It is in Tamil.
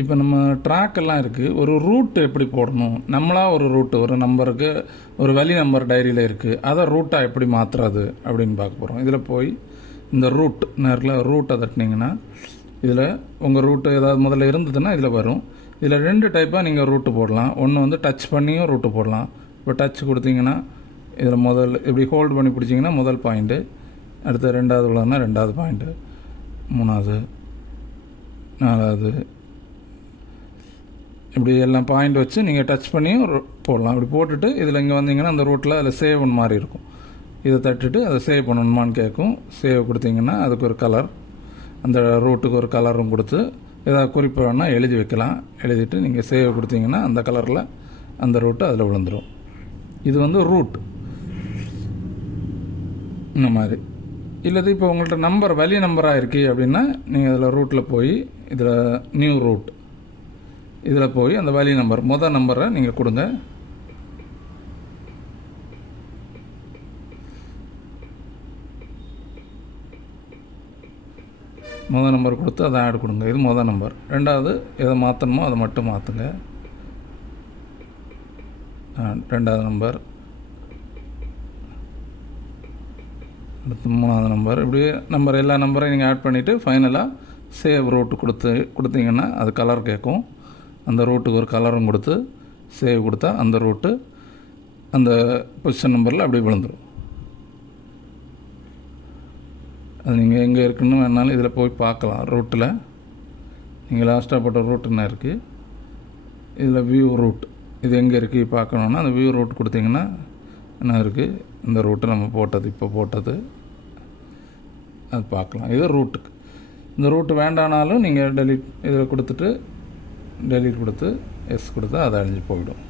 இப்போ நம்ம ட்ராக் எல்லாம் இருக்குது. ஒரு ரூட் எப்படி போடணும், நம்மளாக ஒரு ரூட்டு ஒரு நம்பருக்கு ஒரு வழி நம்பர் டைரியில் இருக்குது, அதை ரூட்டாக எப்படி மாற்றுறது அப்படின்னு பார்க்க போகிறோம். இதில் போய் இந்த ரூட் நேரில் ரூட்டை தட்டினீங்கன்னா இதில் உங்கள் ரூட்டு ஏதாவது முதல்ல இருந்ததுன்னா இதில் வரும். இதில் 2 டைப்பாக நீங்கள் ரூட்டு போடலாம். ஒன்று வந்து டச் பண்ணியும் ரூட்டு போடலாம். இப்போ டச் கொடுத்தீங்கன்னா இதில் இப்படி ஹோல்டு பண்ணி பிடிச்சிங்கன்னா முதல் பாயிண்ட்டு, அடுத்து 2வது உள்ளதுன்னா 2வது பாயிண்ட்டு, 3வது, 4வது, இப்படி எல்லாம் பாயிண்ட் வச்சு நீங்கள் டச் பண்ணியும் போடலாம். இப்படி போட்டுட்டு இதில் இங்கே வந்தீங்கன்னா அந்த ரூட்டில் அதில் சேவ்னு மாதிரி இருக்கும். இதை தட்டுட்டு அதை சேவ் பண்ணணுமான்னு கேட்கும். சேவ் கொடுத்தீங்கன்னா அதுக்கு ஒரு கலர், அந்த ரூட்டுக்கு ஒரு கலரும் கொடுத்து ஏதாவது குறிப்பு வேணால் எழுதி வைக்கலாம். எழுதிட்டு நீங்கள் சேவ் கொடுத்தீங்கன்னா அந்த கலரில் அந்த ரூட்டு அதில் விழுந்துடும். இது வந்து ரூட் இந்த மாதிரி. இல்லது இப்போ உங்கள்கிட்ட நம்பர் வழி நம்பராக இருக்குது அப்படின்னா நீங்கள் அதில் ரூட்டில் போய் இதில் நியூ ரூட் இதில் போய் அந்த வழி நம்பரை நீங்கள் கொடுங்க. நம்பர் கொடுத்து அதை ஆட் கொடுங்க. இது நம்பர். 2வது எதை மாற்றணுமோ அதை மட்டும் மாற்றுங்க. 2வது நம்பர், அடுத்து 3வது நம்பர். இப்படி எல்லா நம்பரையும் நீங்கள் ஆட் பண்ணிவிட்டு ஃபைனலாக சேவ் ரூட்டு கொடுத்தீங்கன்னா அது கலர் கேட்கும். அந்த ரூட்டுக்கு ஒரு கலரும் கொடுத்து சேவ் கொடுத்தா அந்த ரூட்டு அந்த பொசிஷன் நம்பரில் அப்படியே விழுந்துடும். அது நீங்கள் எங்கே இருக்குன்னு வேணாலும் இதில் போய் பார்க்கலாம். ரூட்டில் நீங்கள் லாஸ்ட்டாக போட்ட ரூட் என்ன இருக்குது, இதில் வியூ ரூட் இது எங்கே இருக்குது பார்க்கணுன்னா அந்த வியூ ரூட் கொடுத்தீங்கன்னா என்ன இருக்குது, இந்த ரூட்டு நம்ம இப்போ போட்டது அது பார்க்கலாம். இது ரூட்டுக்கு. இந்த ரூட்டு வேண்டானாலும் நீங்கள் இதில் கொடுத்துட்டு டெலீட் கொடுத்து எஸ் கொடுத்தா அது அழிஞ்சு போயிடும்.